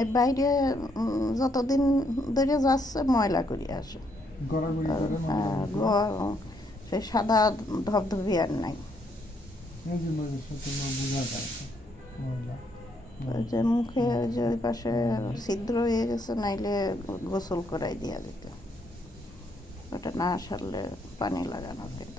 এই বাইরে যতদিন ধরে যাচ্ছে ময়লা করে আসে। গড়াগড়ি করে হ্যাঁ, সেই সাদা ধবধবে আর নাই। মাঝে মাঝে সাথে বোঝা যায় ময়লা। ওই যে মুখে ওই যে ওই পাশে ছিদ্র হয়ে গেছে, নাইলে গোসল করাই দেওয়া যেত। ওটা না সারলে পানি লাগানো যেত।